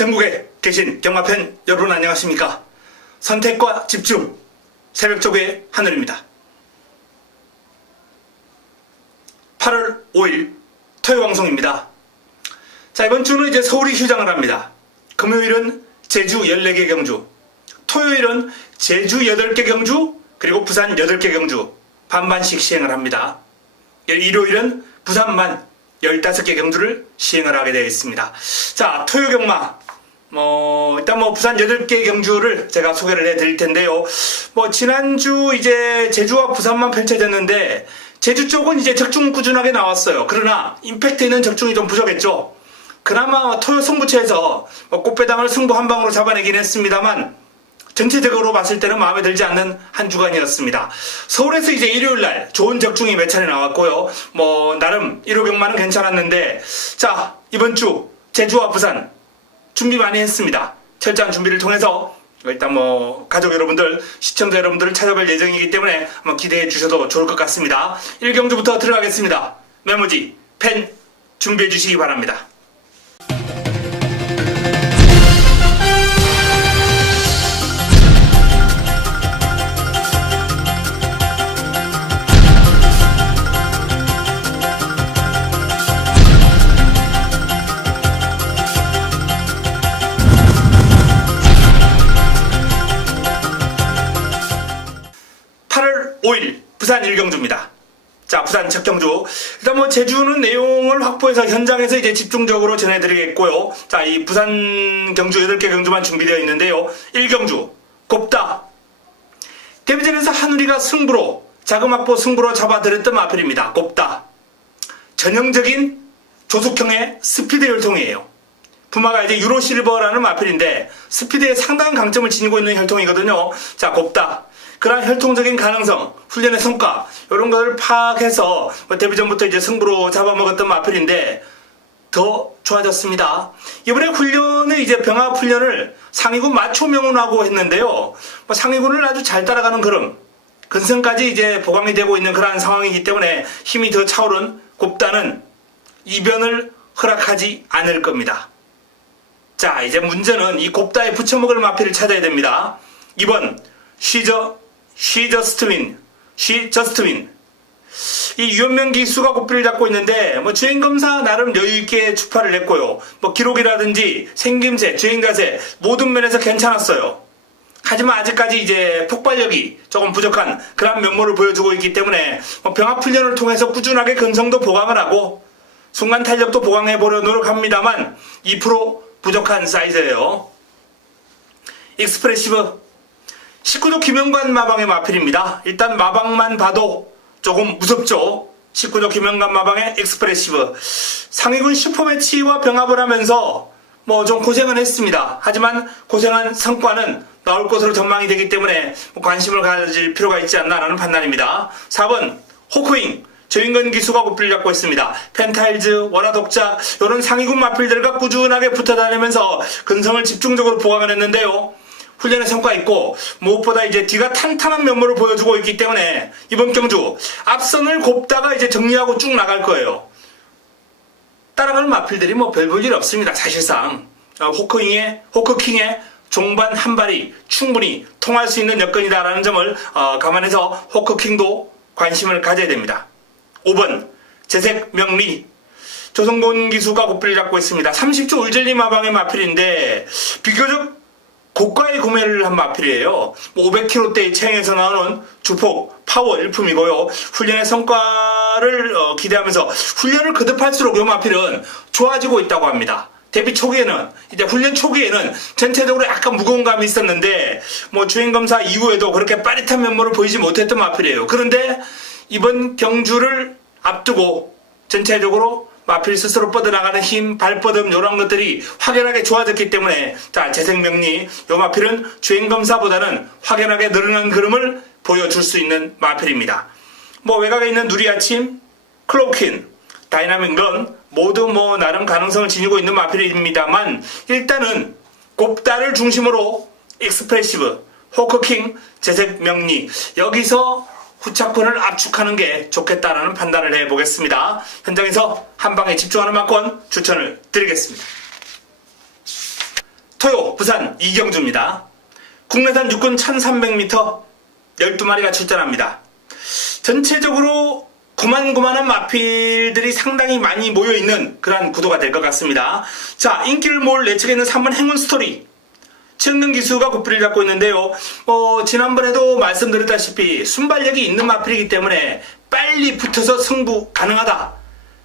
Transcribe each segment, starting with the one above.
전국에 계신 경마팬 여러분 안녕하십니까? 선택과 집중 새벽조의 하늘입니다. 8월 5일 토요 방송입니다. 자, 이번 주는 이제 서울이 휴장을 합니다. 금요일은 제주 14개 경주, 토요일은 제주 8개 경주, 그리고 부산 8개 경주 반반씩 시행을 합니다. 일요일은 부산만 15개 경주를 시행을 하게 되어 있습니다. 자, 토요 경마. 일단 부산 8개 경주를 제가 소개를 해 드릴 텐데요. 지난주 이제 제주와 부산만 펼쳐졌는데, 제주 쪽은 이제 적중 꾸준하게 나왔어요. 그러나 임팩트 있는 적중이 좀 부족했죠. 그나마 토요 승부처에서 꽃배당을 승부 한 방으로 잡아내긴 했습니다만, 전체적으로 봤을 때는 마음에 들지 않는 한 주간이었습니다. 서울에서 이제 일요일날 좋은 적중이 몇 차례 나왔고요. 나름 1호 경마는 괜찮았는데, 자, 이번 주 제주와 부산 준비 많이 했습니다. 철저한 준비를 통해서 일단 가족 여러분들, 시청자 여러분들을 찾아뵐 예정이기 때문에 한번 기대해 주셔도 좋을 것 같습니다. 1경주부터 들어가겠습니다. 메모지, 펜 준비해 주시기 바랍니다. 부산 1경주입니다. 자, 부산 첫 경주. 일단 제주는 내용을 확보해서 현장에서 이제 집중적으로 전해드리겠고요. 자, 이 부산 경주 8개 경주만 준비되어 있는데요. 1경주, 곱다. 데뷔전에서 한우리가 승부로, 자금확보 승부로 잡아들였던 마필입니다. 곱다. 전형적인 조숙형의 스피드 혈통이에요. 부마가 이제 유로실버라는 마필인데, 스피드에 상당한 강점을 지니고 있는 혈통이거든요. 자, 곱다. 그러한 혈통적인 가능성, 훈련의 성과, 이런 것을 파악해서 데뷔전부터 이제 승부로 잡아먹었던 마필인데 더 좋아졌습니다. 이번에 훈련을 이제 병합 훈련을 상위군 마초 명운하고 했는데요. 상위군을 아주 잘 따라가는 걸음, 근성까지 이제 보강이 되고 있는 그러한 상황이기 때문에 힘이 더 차오른 곱다는 이변을 허락하지 않을 겁니다. 자, 이제 문제는 이 곱다에 붙여먹을 마필을 찾아야 됩니다. 2번, She Just Win. 이 유현명 기수가 고삐를 잡고 있는데, 주행검사 나름 여유있게 주파를 냈고요. 기록이라든지 생김새, 주행자세, 모든 면에서 괜찮았어요. 하지만 아직까지 이제 폭발력이 조금 부족한 그런 면모를 보여주고 있기 때문에, 병합훈련을 통해서 꾸준하게 근성도 보강을 하고, 순간 탄력도 보강해보려 노력합니다만, 2% 부족한 사이즈예요. 익스프레시브. 19조 김영관 마방의 마필입니다. 일단 마방만 봐도 조금 무섭죠. 19조 김영관 마방의 익스프레시브. 상위군 슈퍼매치와 병합을 하면서 좀 고생은 했습니다. 하지만 고생한 성과는 나올 것으로 전망이 되기 때문에 관심을 가질 필요가 있지 않나라는 판단입니다. 4번 호크윙. 조인건 기수가 고삐를 잡고 있습니다. 펜타일즈, 월화독자 이런 상위군 마필들과 꾸준하게 붙어다니면서 근성을 집중적으로 보강을 했는데요. 훈련의 성과 있고 무엇보다 이제 뒤가 탄탄한 면모를 보여주고 있기 때문에 이번 경주 앞선을 곱다가 이제 정리하고 쭉 나갈 거예요. 따라가는 마필들이 별 볼 일 없습니다. 사실상 호크킹의 종반 한 발이 충분히 통할 수 있는 여건이다라는 점을 감안해서 호크킹도 관심을 가져야 됩니다. 5번 재색 명리. 조성곤 기수가 고삐를 잡고 있습니다. 30조 울젤리 마방의 마필인데 비교적 고가의 구매를 한 마필이에요. 500kg대의 체형에서 나오는 주폭, 파워 일품이고요. 훈련의 성과를 기대하면서 훈련을 거듭할수록 이 마필은 좋아지고 있다고 합니다. 데뷔 초기에는, 이제 훈련 초기에는 전체적으로 약간 무거운 감이 있었는데 주행검사 이후에도 그렇게 빠릿한 면모를 보이지 못했던 마필이에요. 그런데 이번 경주를 앞두고 전체적으로 마필 스스로 뻗어나가는 힘, 발뻗음 이런 것들이 확연하게 좋아졌기 때문에 자, 재생명리 이 마필은 주행검사보다는 확연하게 늘어난 그림을 보여줄 수 있는 마필입니다. 외곽에 있는 누리아침, 클로킨, 다이나믹 런 모두 나름 가능성을 지니고 있는 마필입니다만 일단은 곱다를 중심으로 익스프레시브, 호크킹, 재생명리 여기서 후차권을 압축하는 게 좋겠다라는 판단을 해보겠습니다. 현장에서 한 방에 집중하는 막권 추천을 드리겠습니다. 토요, 부산 이경주입니다. 국내산 육군 1300m 12마리가 출전합니다. 전체적으로 고만고만한 마필들이 상당히 많이 모여있는 그러한 구도가 될 것 같습니다. 자, 인기를 모을 내측에 있는 3번 행운 스토리. 최은근 기수가 고삐를 잡고 있는데요. 지난번에도 말씀드렸다시피 순발력이 있는 마필이기 때문에 빨리 붙어서 승부 가능하다.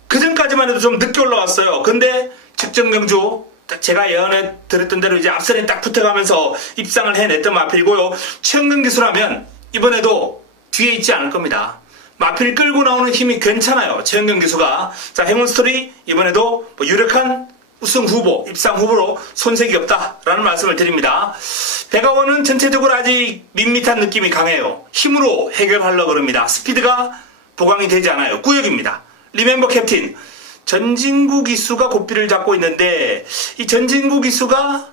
그 전까지만 해도 좀 늦게 올라왔어요. 근데 측정경주 제가 예언해 드렸던 대로 이제 앞선에 딱 붙어가면서 입상을 해냈던 마필이고요. 최은근 기수라면 이번에도 뒤에 있지 않을 겁니다. 마필 끌고 나오는 힘이 괜찮아요. 최은근 기수가. 자, 행운 스토리 이번에도 유력한 우승 후보, 입상 후보로 손색이 없다라는 말씀을 드립니다. 백아원은 전체적으로 아직 밋밋한 느낌이 강해요. 힘으로 해결하려고 그럽니다. 스피드가 보강이 되지 않아요. 구역입니다. 리멤버 캡틴. 전진구 기수가 고삐를 잡고 있는데 이 전진구 기수가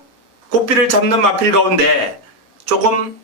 고삐를 잡는 마필 가운데 조금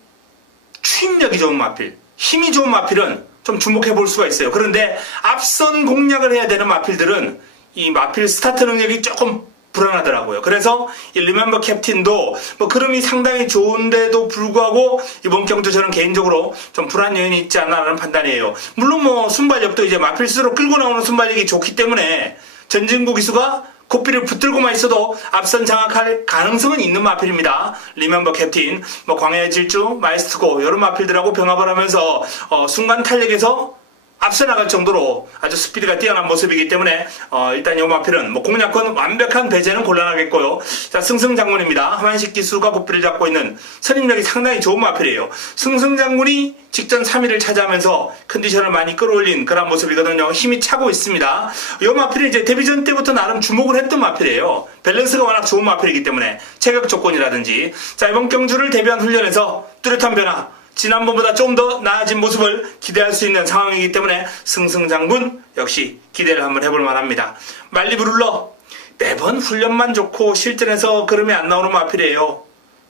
추임력이 좋은 마필, 힘이 좋은 마필은 좀 주목해 볼 수가 있어요. 그런데 앞선 공략을 해야 되는 마필들은 이 마필 스타트 능력이 조금 불안하더라고요. 그래서 이 리멤버 캡틴도 그름이 상당히 좋은데도 불구하고 이번 경주 저는 개인적으로 좀 불안 요인이 있지 않나라는 판단이에요. 물론 순발력도 이제 마필수로 끌고 나오는 순발력이 좋기 때문에 전진구 기수가 고삐를 붙들고만 있어도 앞선 장악할 가능성은 있는 마필입니다. 리멤버 캡틴, 광야의 질주, 마에스트고 이런 마필들하고 병합을 하면서 순간 탄력에서 앞서 나갈 정도로 아주 스피드가 뛰어난 모습이기 때문에 일단 이 마필은 공략권 완벽한 배제는 곤란하겠고요. 자, 승승장군입니다. 하만식 기수가 고삐를 잡고 있는 선임력이 상당히 좋은 마필이에요. 승승장군이 직전 3위를 차지하면서 컨디션을 많이 끌어올린 그런 모습이거든요. 힘이 차고 있습니다. 이 마필은 이제 데뷔전 때부터 나름 주목을 했던 마필이에요. 밸런스가 워낙 좋은 마필이기 때문에 체격 조건이라든지. 자, 이번 경주를 대비한 훈련에서 뚜렷한 변화, 지난번보다 좀 더 나아진 모습을 기대할 수 있는 상황이기 때문에 승승장군 역시 기대를 한번 해볼 만합니다. 말리브룰러 매번 훈련만 좋고 실전에서 그름이 안 나오는 마필이에요.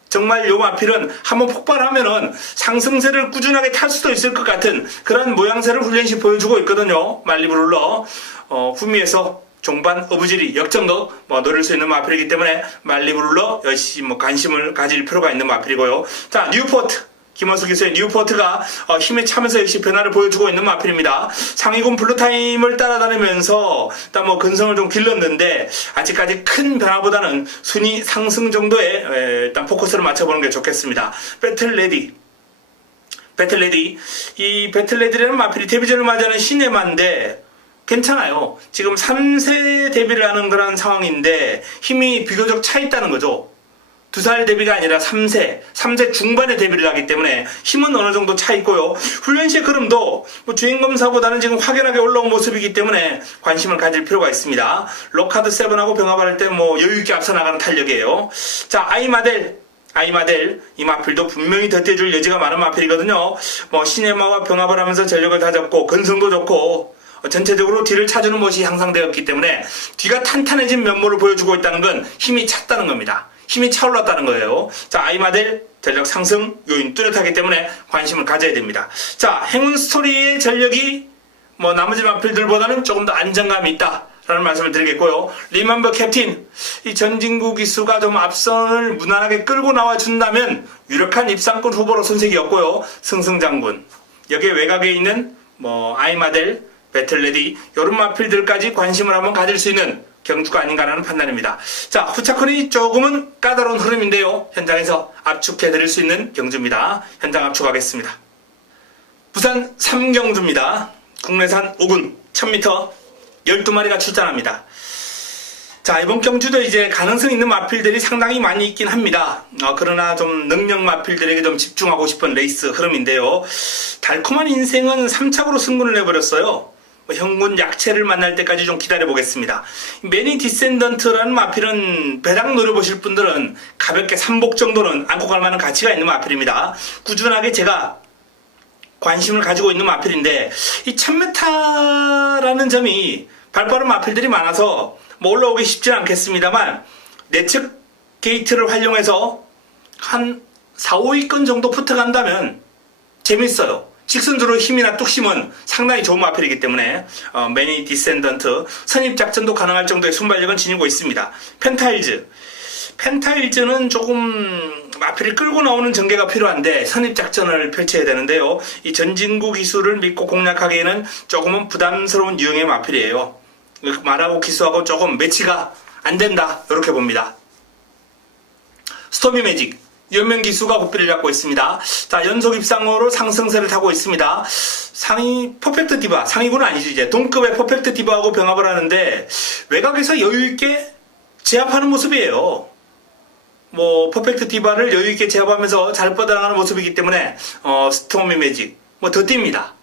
정말 이 마필은 한번 폭발하면은 상승세를 꾸준하게 탈 수도 있을 것 같은 그런 모양새를 훈련시 보여주고 있거든요. 말리브룰러 후미에서 종반 어부지리 역전극 노릴 수 있는 마필이기 때문에 말리브룰러 역시 관심을 가질 필요가 있는 마필이고요. 자, 뉴포트 김원수 기수의 뉴포트가 힘에 차면서 역시 변화를 보여주고 있는 마필입니다. 상위군 블루타임을 따라다니면서 일단 근성을 좀 길렀는데 아직까지 큰 변화보다는 순위 상승 정도의 일단 포커스를 맞춰보는 게 좋겠습니다. 배틀레디. 이 배틀레디라는 마필이 데뷔전을 맞이하는 시네마인데 괜찮아요. 지금 3세 데뷔를 하는 그런 상황인데 힘이 비교적 차 있다는 거죠. 2살 데뷔가 아니라 3세 중반에 데뷔를 하기 때문에 힘은 어느 정도 차 있고요. 훈련시의 흐름도 주행검사보다는 지금 확연하게 올라온 모습이기 때문에 관심을 가질 필요가 있습니다. 로카드 7하고 병합을 할 때 여유있게 앞서 나가는 탄력이에요. 자, 아이마델 이 마필도 분명히 덧대줄 여지가 많은 마필이거든요. 시네마와 병합을 하면서 전력을 다졌고 근성도 좋고 전체적으로 뒤를 차주는 것이 향상되었기 때문에 뒤가 탄탄해진 면모를 보여주고 있다는 건 힘이 찼다는 겁니다. 힘이 차올랐다는 거예요. 자, 아이마델 전력 상승 요인 뚜렷하기 때문에 관심을 가져야 됩니다. 자, 행운 스토리의 전력이 나머지 마필들보다는 조금 더 안정감이 있다 라는 말씀을 드리겠고요. 리멤버 캡틴, 이 전진구 기수가 좀 앞선을 무난하게 끌고 나와준다면 유력한 입상권 후보로 손색이었고요. 승승장군, 여기에 외곽에 있는 아이마델, 배틀레디 이런 마필들까지 관심을 한번 가질 수 있는 경주가 아닌가라는 판단입니다. 자, 후차권이 조금은 까다로운 흐름인데요. 현장에서 압축해드릴 수 있는 경주입니다. 현장 압축하겠습니다. 부산 3경주입니다. 국내산 5군 1000m 12마리가 출전합니다. 자, 이번 경주도 이제 가능성 있는 마필들이 상당히 많이 있긴 합니다. 그러나 좀 능력 마필들에게 좀 집중하고 싶은 레이스 흐름인데요. 달콤한 인생은 3착으로 승부를 내버렸어요. 형군 약체를 만날 때까지 좀 기다려보겠습니다. 매니 디센던트라는 마필은 배당 노려보실 분들은 가볍게 3복 정도는 안고 갈 만한 가치가 있는 마필입니다. 꾸준하게 제가 관심을 가지고 있는 마필인데 이 1000m라는 점이 발빠른 마필들이 많아서 올라오기 쉽지는 않겠습니다만 내측 게이트를 활용해서 한 4, 5위권 정도 붙어간다면 재밌어요. 직선주로 힘이나 뚝심은 상당히 좋은 마필이기 때문에 매니 디센던트 선입작전도 가능할 정도의 순발력은 지니고 있습니다. 펜타일즈는 조금 마필이 끌고 나오는 전개가 필요한데 선입작전을 펼쳐야 되는데요. 이 전진구 기술을 믿고 공략하기에는 조금은 부담스러운 유형의 마필이에요. 말하고 기수하고 조금 매치가 안 된다, 이렇게 봅니다. 스토미 매직 연면 기수가 고삐를 잡고 있습니다. 자, 연속 입상으로 상승세를 타고 있습니다. 상위 퍼펙트 디바, 상위군은 아니지, 이제 동급의 퍼펙트 디바하고 병합을 하는데 외곽에서 여유있게 제압하는 모습이에요. 뭐 퍼펙트 디바를 여유있게 제압하면서 잘 뻗어나가는 모습이기 때문에 스토미 매직 더 뜁니다.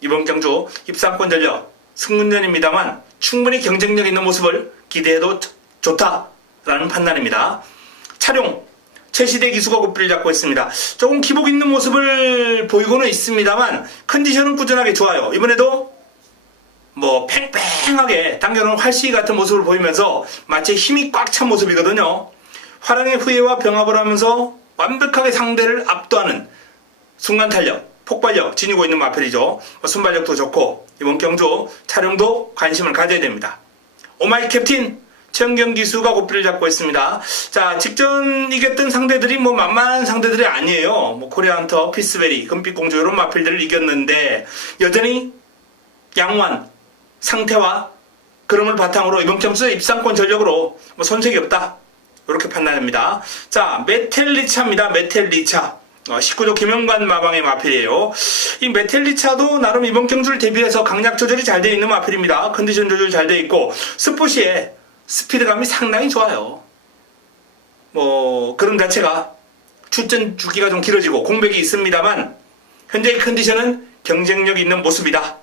이번 경주 입상권 전력 승문전입니다만 충분히 경쟁력 있는 모습을 기대해도 좋다라는 판단입니다. 차룡 최시대 기수가 고삐를 잡고 있습니다. 조금 기복 있는 모습을 보이고는 있습니다만 컨디션은 꾸준하게 좋아요. 이번에도 뭐 팽팽하게 당겨놓은 활시기 같은 모습을 보이면서 마치 힘이 꽉 찬 모습이거든요. 화랑의 후예와 병합을 하면서 완벽하게 상대를 압도하는 순간 탄력, 폭발력 지니고 있는 마필이죠. 순발력도 좋고 이번 경주 차량도 관심을 가져야 됩니다. 오마이 캡틴 최영경 기수가 고삐를 잡고 있습니다. 자, 직전 이겼던 상대들이 뭐 만만한 상대들이 아니에요. 뭐 코리아헌터, 피스베리, 금빛공주 이런 마필들을 이겼는데 여전히 양완 상태와 그름을 바탕으로 이번 경주 입상권 전력으로 뭐 손색이 없다, 이렇게 판단합니다. 자, 메텔리차입니다. 메텔리차 19조 김영관 마방의 마필이에요. 이 메텔리차도 나름 이번 경주를 대비해서 강약 조절이 잘 되어 있는 마필입니다. 컨디션 조절 잘 되어 있고 스포시에 스피드감이 상당히 좋아요. 뭐 그런 자체가 출전 주기가 좀 길어지고 공백이 있습니다만 현재의 컨디션은 경쟁력 있는 모습이다,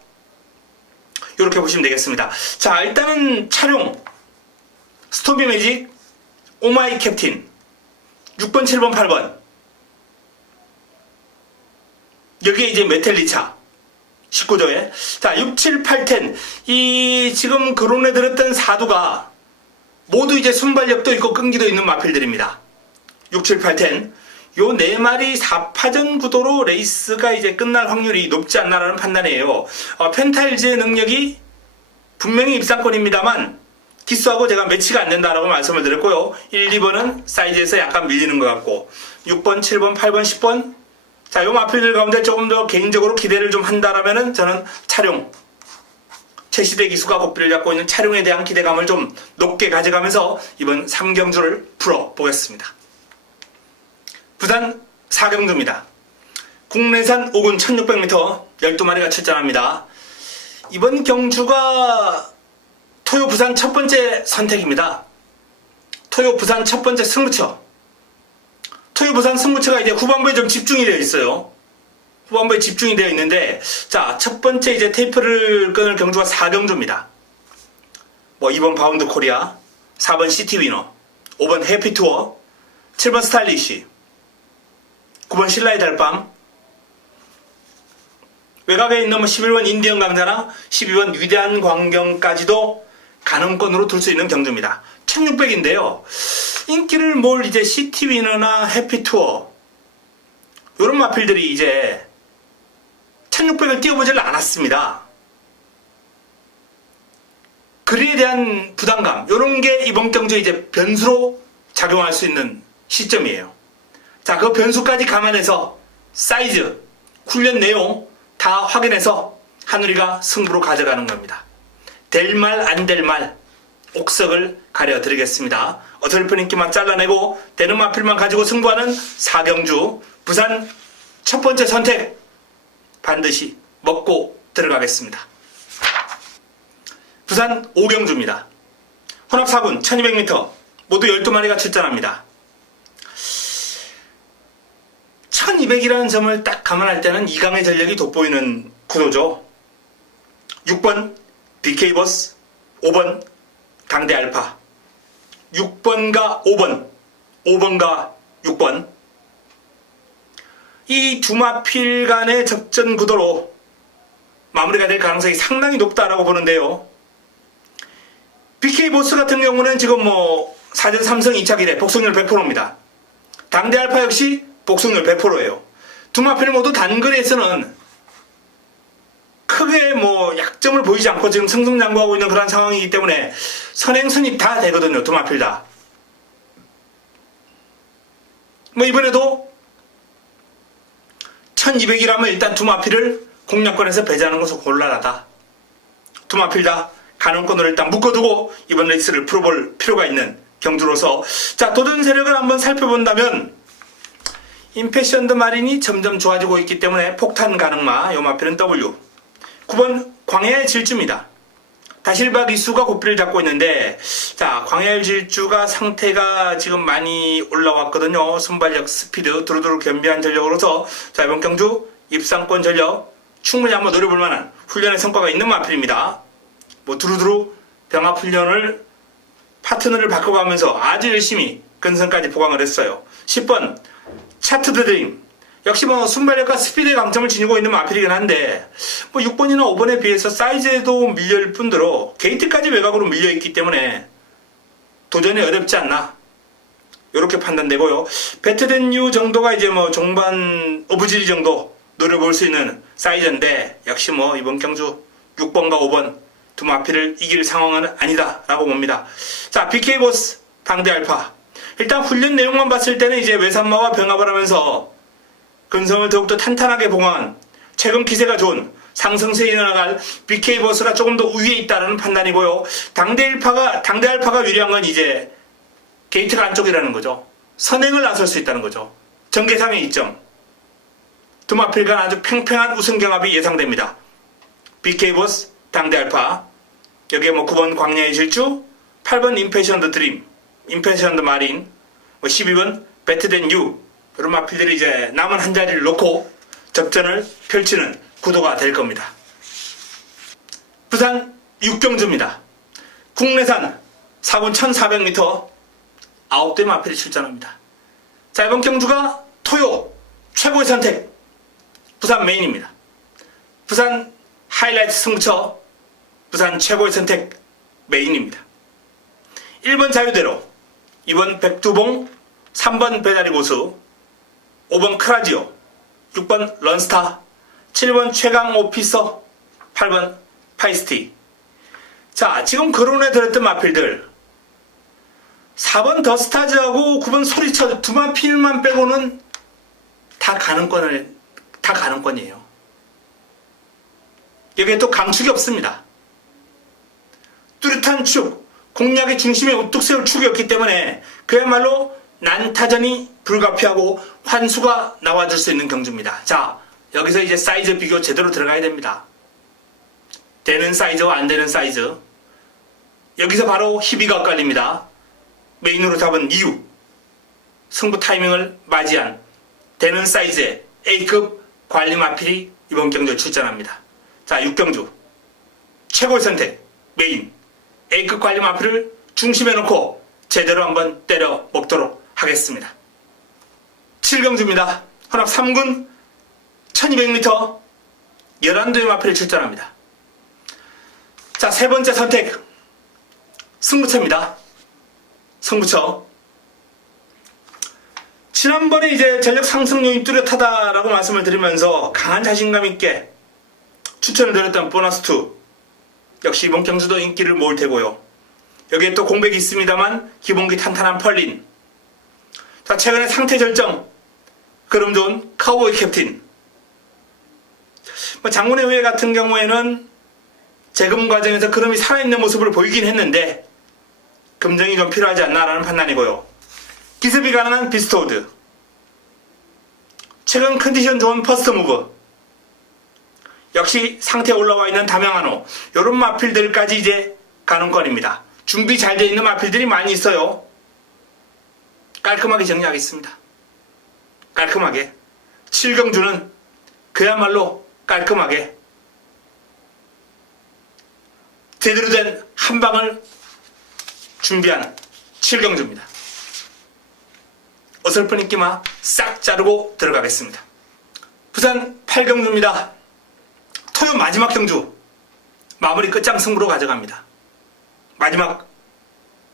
이렇게 보시면 되겠습니다. 자, 일단은 차룡, 스토미 매직, 오마이 캡틴 6번, 7번, 8번 여기에 이제 메텔리차 19조에 자 6, 7, 8, 10 이 지금 거론해 드렸던 사두가 모두 이제 순발력도 있고 끈기도 있는 마필들입니다. 6, 7, 8, 10 요 4마리 4파전 구도로 레이스가 이제 끝날 확률이 높지 않나라는 판단이에요. 펜타일즈의 능력이 분명히 입상권입니다만 기수하고 제가 매치가 안 된다라고 말씀을 드렸고요. 1, 2번은 사이즈에서 약간 밀리는 것 같고 6번, 7번, 8번, 10번 자, 요 마필들 가운데 조금 더 개인적으로 기대를 좀 한다라면은 저는 차룡 최시대 기수가 고삐를 잡고 있는 차룡에 대한 기대감을 좀 높게 가져가면서 이번 3경주를 풀어보겠습니다. 부산 4경주입니다. 국내산 5군 1600m 12마리가 출전합니다. 이번 경주가 토요 부산 첫 번째 선택입니다. 토요 부산 첫 번째 승부처. 토요 부산 승부처가 이제 후반부에 좀 집중이 되어 있어요. 후반부에 집중이 되어 있는데, 자, 첫 번째 이제 테이프를 끊을 경주가 4경주입니다. 뭐 2번 바운드 코리아, 4번 시티 위너, 5번 해피투어, 7번 스타일리시, 9번 신라의 달밤, 외곽에 있는 뭐 11번 인디언 강자나 12번 위대한 광경까지도 가능권으로 둘 수 있는 경주입니다. 1600인데요. 인기를 몰 이제 시티 위너나 해피투어 이런 마필들이 이제 1600을 띄워보질 않았습니다. 그리에 대한 부담감 이런 게 이번 경주 이제 변수로 작용할 수 있는 시점이에요. 자, 그 변수까지 감안해서 사이즈, 훈련 내용 다 확인해서 하누리가 승부로 가져가는 겁니다. 될 말 안 될 말 옥석을 가려드리겠습니다. 어설픈 인기만 잘라내고 되는 마필만 가지고 승부하는 4경주 부산 첫 번째 선택 반드시 먹고 들어가겠습니다. 부산 5경주입니다. 혼합 4군 1200m 모두 12마리가 출전합니다. 1200이라는 점을 딱 감안할 때는 2강의 전력이 돋보이는 구도죠. 6번 BK버스, 5번 당대 알파, 6번과 5번, 5번과 6번 이 두 마필 간의 접전 구도로 마무리가 될 가능성이 상당히 높다라고 보는데요. BK버스 같은 경우는 지금 뭐 4전 3승 2차 기대 복승률 100%입니다. 당대 알파 역시 복승률 100%예요. 두 마필 모두 단거리에서는 크게 뭐 약점을 보이지 않고 지금 승승장구하고 있는 그런 상황이기 때문에 선행선입 다 되거든요. 두 마필 다. 뭐 이번에도 1200이라면 일단 두 마필을 공략권에서 배제하는 것은 곤란하다. 두 마필 다 가능권으로 일단 묶어두고 이번 레이스를 풀어볼 필요가 있는 경주로서, 자, 도전 세력을 한번 살펴본다면 임패션드 마린이 점점 좋아지고 있기 때문에 폭탄 가능마, 요 마필은 W. 9번 광야의 질주입니다. 다실박 이수가 고삐를 잡고 있는데, 자, 광야의 질주가 상태가 지금 많이 올라왔거든요. 순발력, 스피드, 두루두루 겸비한 전력으로서, 자, 이번 경주 입상권 전력 충분히 한번 노려볼 만한 훈련의 성과가 있는 마필입니다. 뭐 두루두루 병합 훈련을 파트너를 바꿔가면서 아주 열심히 근성까지 보강을 했어요. 10번 차트드 드림. 역시 뭐 순발력과 스피드의 강점을 지니고 있는 마필이긴 한데, 뭐 6번이나 5번에 비해서 사이즈에도 밀려일 뿐더러 게이트까지 외곽으로 밀려있기 때문에 도전이 어렵지 않나, 이렇게 판단되고요. 배트된 유 정도가 이제 뭐 종반 오브지리 정도 노려볼 수 있는 사이즈인데, 역시 뭐 이번 경주 6번과 5번 두 마필을 이길 상황은 아니다 라고 봅니다. 자, BK보스 당대 알파. 일단 훈련 내용만 봤을 때는 이제 외산마와 병합을 하면서 근성을 더욱더 탄탄하게 봉한 최근 기세가 좋은 상승세에 나갈 BK보스가 조금 더 우위에 있다는 판단이고요. 당대 알파가 유리한 건 이제 게이트가 안쪽이라는 거죠. 선행을 나설 수 있다는 거죠. 전개상의 이점. 두 마필 간 아주 팽팽한 우승 경합이 예상됩니다. BK보스 당대 알파, 여기에 뭐 9번 광야의 질주, 8번 임패션드 드림, 임패션드 마린, 뭐 12번 배트된 유, 이런 마필들이 이제 남은 한 자리를 놓고 접전을 펼치는 구도가 될 겁니다. 부산 육경주입니다. 국내산 4분 1400m 9대 마필이 출전합니다. 자, 이번 경주가 토요 최고의 선택 부산 메인입니다. 부산 하이라이트 승부처 부산 최고의 선택 메인입니다. 1번 자유대로, 2번 백두봉, 3번 배다리 고수, 5번 크라지오, 6번 런스타, 7번 최강 오피서, 8번 파이스티. 자, 지금 거론해 드렸던 마필들 4번 더스타즈하고 9번 소리쳐 두 마필만 빼고는 다 가능권이에요. 여기에 또 강축이 없습니다. 뚜렷한 축, 공략의 중심에 우뚝 세울 축이었기 때문에 그야말로 난타전이 불가피하고 환수가 나와줄 수 있는 경주입니다. 자, 여기서 이제 사이즈 비교 제대로 들어가야 됩니다. 되는 사이즈와 안 되는 사이즈. 여기서 바로 희비가 엇갈립니다. 메인으로 잡은 이유, 승부 타이밍을 맞이한 되는 사이즈의 A급 관리 마필이 이번 경주에 출전합니다. 자, 6경주 최고의 선택 메인 A급 관리 마필을 중심에 놓고 제대로 한번 때려 먹도록 하겠습니다. 7경주입니다. 혼합 3군 1200m 11도의 마필이 출전합니다. 자, 세 번째 선택 승부처입니다. 승부처. 지난번에 이제 전력 상승 요인 뚜렷하다라고 말씀을 드리면서 강한 자신감 있게 추천을 드렸던 보너스2 역시 이번 경주도 인기를 모을 테고요. 여기에 또 공백이 있습니다만 기본기 탄탄한 펄린. 자, 최근에 상태 절정 그럼 좋은 카우보이 캡틴. 장문의 후예 같은 경우에는 재금 과정에서 그름이 살아있는 모습을 보이긴 했는데 검증이 좀 필요하지 않나라는 판단이고요. 기습이 가능한 비스토우드, 최근 컨디션 좋은 퍼스트 무브, 역시 상태 올라와 있는 담양한호, 이런 마필들까지 이제 가능권입니다. 준비 잘 되어 있는 마필들이 많이 있어요. 깔끔하게 정리하겠습니다. 깔끔하게. 7경주는 그야말로 깔끔하게 제대로 된 한방을 준비한 7경주입니다. 어설픈 인기만 싹 자르고 들어가겠습니다. 부산 8경주입니다. 토요 마지막 경주 마무리 끝장 승부로 가져갑니다. 마지막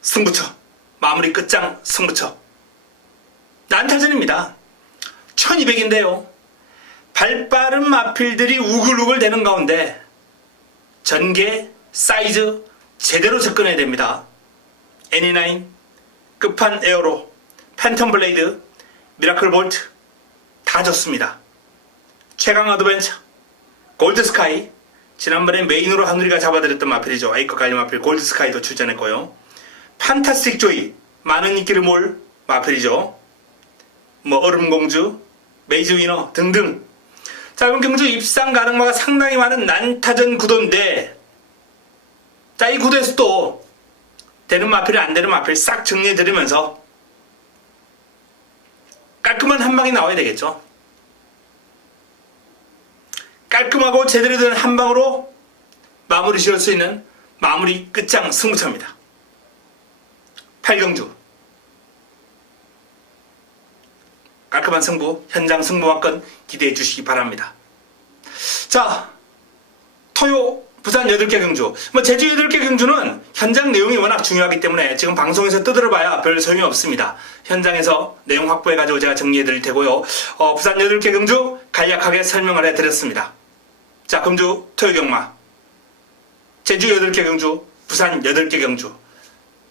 승부처, 마무리 끝장 승부처. 난타전입니다. 1200인데요. 발빠른 마필들이 우글우글 되는 가운데 전개, 사이즈 제대로 접근해야 됩니다. 애니나인, 끝판 에어로, 팬텀 블레이드, 미라클 볼트 다 좋습니다. 최강 어드벤처, 골드스카이, 지난번에 메인으로 한우리가 잡아드렸던 마필이죠. 에이커 갈리 마필 골드스카이도 출전했고요. 판타스틱 조이, 많은 인기를 모을 마필이죠. 뭐 얼음공주, 메이즈 위너 등등. 자, 이번 경주 입상 가능마가 상당히 많은 난타전 구도인데, 자, 이 구도에서도 되는 마필 안 되는 마필 싹 정리해드리면서 깔끔한 한 방이 나와야 되겠죠. 깔끔하고 제대로 된 한 방으로 마무리 지을 수 있는 마무리 끝장 승부차입니다. 8경주 깔끔한 승부, 현장 승부만큼 기대해 주시기 바랍니다. 자, 토요 부산 8개 경주, 제주 8개 경주는 현장 내용이 워낙 중요하기 때문에 지금 방송에서 떠들어봐야 별 소용이 없습니다. 현장에서 내용 확보해가지고 제가 정리해드릴 테고요. 부산 8개 경주 간략하게 설명을 해드렸습니다. 자, 금주 토요 경마, 제주 8개 경주, 부산 8개 경주,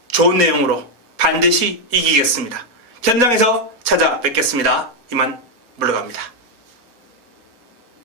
좋은 내용으로 반드시 이기겠습니다. 현장에서 찾아뵙겠습니다. 이만 물러갑니다.